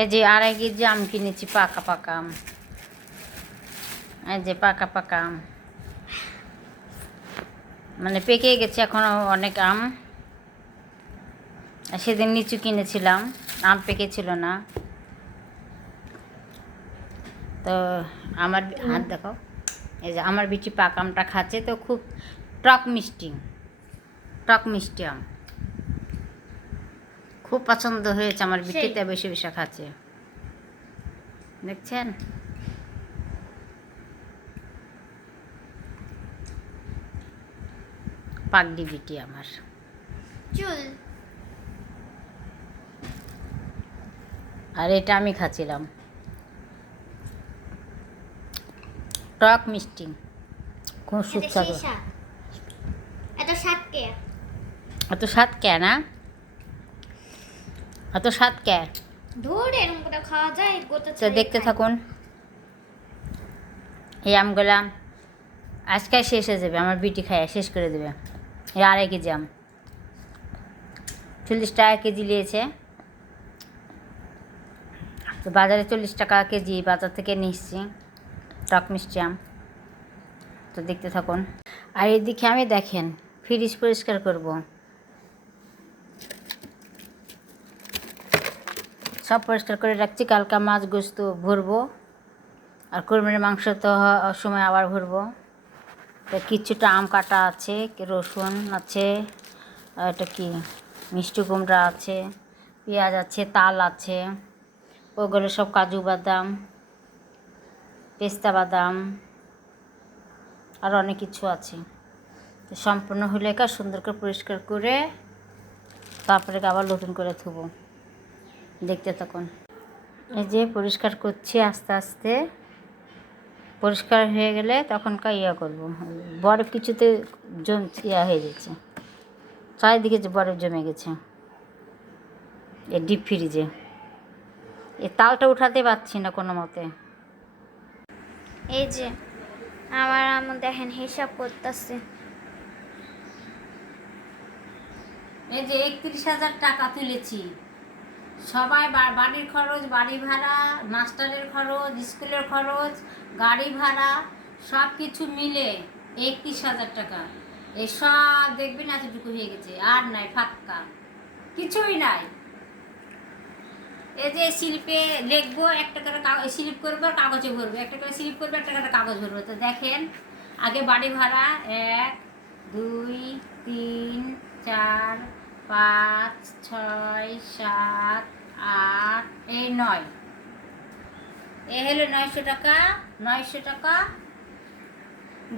এই যে আড়াই কেজি আম কিনেছি পাকা পাকা আম। এই যে পাকা পাকা আম। মানে পেকে গেছে এখনও অনেক আম। সেদিন নিচু কিনেছিলাম আম পেকেছিল না। তো আমার হাত দেখো এই যে আমার বিটি পাক আমটা খাচ্ছে তো খুব টক মিষ্টি টক মিষ্টি আম। খুব পছন্দ হয়েছে আমার বিটিতে বেশি বেশি খাচ্ছে দেখছেন? পাগডি বিটি আমার। চুল। আর এটা আমি খাচ্ছিলাম। টক মিষ্টি। খুব সুস্বাদু। এত শাক কে? এত স্বাদ কে না? এত স্বাদ কে? ধরে এরকম করে খাওয়া যায় গোটা তো দেখতে থাকুন। এই আমগুলা আজকে শেষ হয়ে যাবে আমার বিটি খায় শেষ করে দেবে। এই আড়াই কেজি আম। চল্লিশ টাকা কেজি নিয়েছে। তো বাজারে চল্লিশ টাকা কেজি বাজার থেকে নিচ্ছি টক মিষ্টি আম। তো দেখতে থাকুন। আর এদিকে আমি দেখেন ফ্রিজ পরিষ্কার করব। সব পরিষ্কার করে রাখছি, কালকা মাছ গোস্ত ভরবো আর কুরবানির মাংস তো সময় আবার ভরবো। তো কিছুটা আম কাটা আছে রসুন আছে এটা কি, মিষ্টি কুমড়া আছে, পেঁয়াজ আছে, তাল আছে, ওগুলো সব কাজু বাদাম, পেস্তা বাদাম, আর অনেক কিছু আছে। সম্পূর্ণ হলে সুন্দর করে পরিষ্কার করে তারপরে আবার নতুন করে থুবো দেখতে থাকুন এই যে পরিষ্কার করছি আস্তে আস্তে। পরিষ্কার হয়ে গেলে তখনকার ইয়া করব। বরফ কিছুতে জম ইয়া হয়ে গেছে। চারিদিকে যে বরফ জমে গেছে। এ ডিপ ফ্রিজে এ তালটা উঠাতে পারছি না কোনো মতে। এই যে আমার আম্মু দেখেন হিসাব করতেছে। এই যে একত্রিশ হাজার টাকা তুলেছি। সবাই বাড়ির খরচ, বাড়ি ভাড়া, মাস্টারের খরচ, স্কুলের খরচ, গাড়ি ভাড়া সব কিছু মিলে একত্রিশ হাজার টাকা। এই সব দেখবেন এতটুকু হয়ে গেছে, আর নাই ফাক্কা কিছুই নাই। এই যে শিল্পে লিখব একটা করে কাগজ স্লিপ করব কাগজে ভরবো। একটা করে স্লিপ করব একটা করে কাগজ ভরবো। তো দেখেন, আগে বাড়ি ভাড়া এক, দুই, তিন, চার পাঁচ, ছয়, সাত, আট, এই নয়। এ হলো নয়শো টাকা নয়শো টাকা,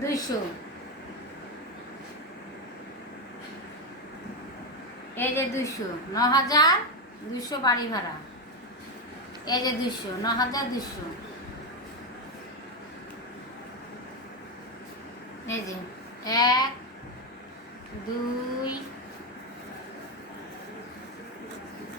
দুইশো। এই যে দুইশো ন হাজার দুইশো বাড়ি ভাড়া। এই যে দুইশো ন হাজার দুইশো। এই যে এক, দুই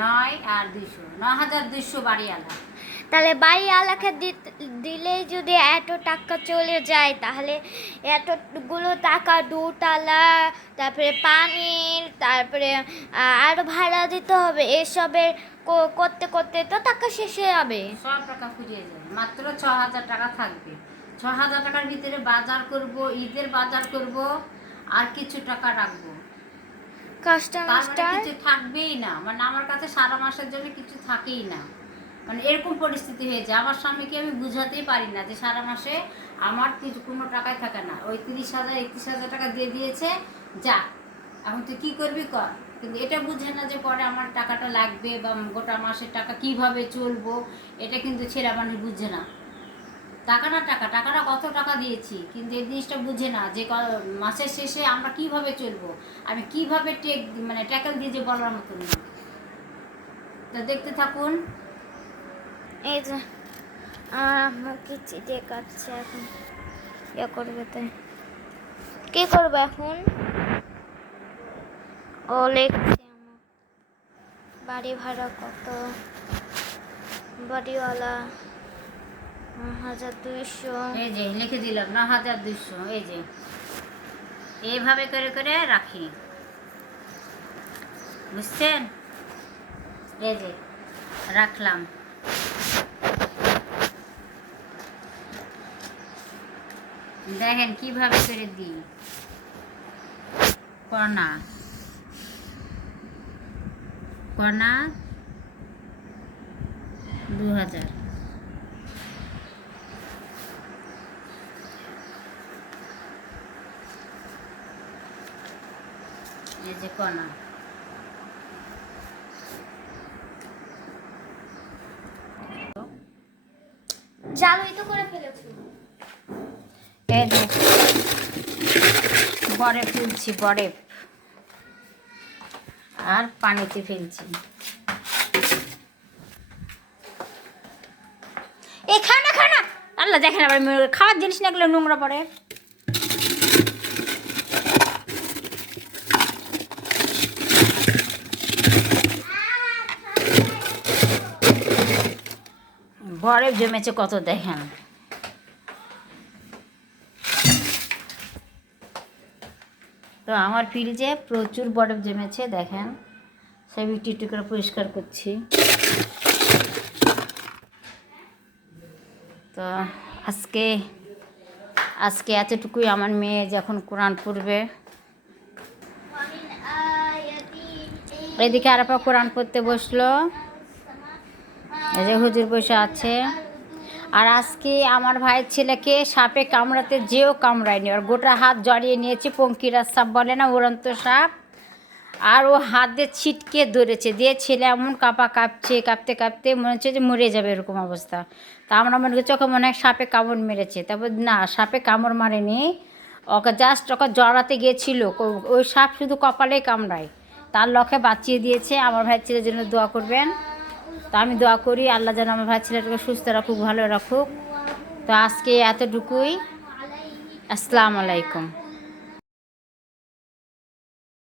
নয় আর দুইশো। ন হাজার দুইশো বাড়িওয়ালা। তাহলে বাড়ি আলাকে দিলেই যদি এত টাকা চলে যায় তাহলে এতগুলো টাকা দুটালা তারপরে পানির তারপরে আরও ভাড়া দিতে হবে এসবের করতে করতে তো টাকা শেষ হয়ে যাবে। সব টাকা ফুরিয়ে যাবে। মাত্র ছ হাজার টাকা থাকবে। ছ হাজার টাকার ভিতরে বাজার করব ঈদের বাজার করব আর কিছু টাকা রাখব। কষ্ট তার মানে কিছু থাকবেই না। মানে আমার কাছে সারা মাসের জন্য কিছু থাকেই না। মানে এরকম পরিস্থিতি হয়েছে। আমার স্বামীকে আমি বুঝাতেই পারি না যে সারা মাসে আমার কিছু কোনো টাকাই থাকে না। ওই তিরিশ হাজার একত্রিশ হাজার টাকা দিয়ে দিয়েছে যা। এখন তুই কী করবি কর। কিন্তু এটা বুঝে না যে পরে আমার টাকাটা লাগবে বা গোটা মাসের টাকা কীভাবে চলবো এটা কিন্তু ছেলে মানুষ বুঝে না। টাকাটা টাকা, টাকাটা কত টাকা দিয়েছি, কিন্তু এই জিনিসটা বুঝে না যে মাসের শেষে আমরা কীভাবে চলবো, আমি কীভাবে টেক মানে ট্যাকেল দিয়ে যে বলার মতো না তো দেখতে থাকুন। এই যে, আমার কাটছে এখন ইয়ে করবে তাই। কি করবে এখন? ও লিখছে বাড়ি ভাড়া কত? বাড়িওয়ালা। হাজার দুইশো। এই যে, লিখে দিলাম ন হাজার দুশো এই যে। এইভাবে করে করে রাখি। বুঝছেন? এই যে, রাখলাম। দেখেন কীভাবে করে দিই। কণা। কণা দু হাজার এই যে কণা। জালুই তো করে ফেলেছি। এই যে বরফ ফেলছি বরফ আর পানিতে ফেলছি। এই খাও না খাও না। আল্লাহ দেখেন আবার খাওয়ার জিনিস না গেলে নোংরা পড়ে। বরফ জমেছে কত দেখেন। তো আমার ফ্রিজে প্রচুর বরফ জমেছে, দেখেন। সব একটু একটু করে পরিষ্কার করছি। তো আজকে আজকে এতটুকুই আমার মেয়ে যখন কোরআন পড়বে। এদিকে আরাপা কোরআন পড়তে বসল। এই যে হুজুর বসে আছে। আর আজকে আমার ভাইয়ের ছেলেকে সাপে কামড়াতে যেও কামড়ায়নি। আর গোটা হাত জড়িয়ে নিয়েছে পঙ্কিরাজ সাপ বলে না, উড়ন্ত সাপ। আর ও হাত দিয়ে ছিটকে ধরেছে, দিয়ে ছেলে এমন কাঁপা কাঁপছে, কাঁপতে কাঁপতে মনে হচ্ছে যে মরে যাবে এরকম অবস্থা। তা আমরা মনে করছি ওকে মনে হয় সাপে কামড় মেরেছে। তারপর না, সাপে কামড় মারেনি। ওকে জাস্ট ওকে জড়াতে গিয়েছিল। ওই সাপ শুধু কপালে কামড়ায়। তার লক্ষ্যে বাঁচিয়ে দিয়েছে। আমার ভাইয়ের ছেলের জন্য দোয়া করবেন। তো আমি দোয়া করি, আল্লাহ যেন আমার ভাই ছেলেটাকে সুস্থ রাখুক, ভালো রাখুক। তো আজকে এতটুকুই। আসসালামু আলাইকুম।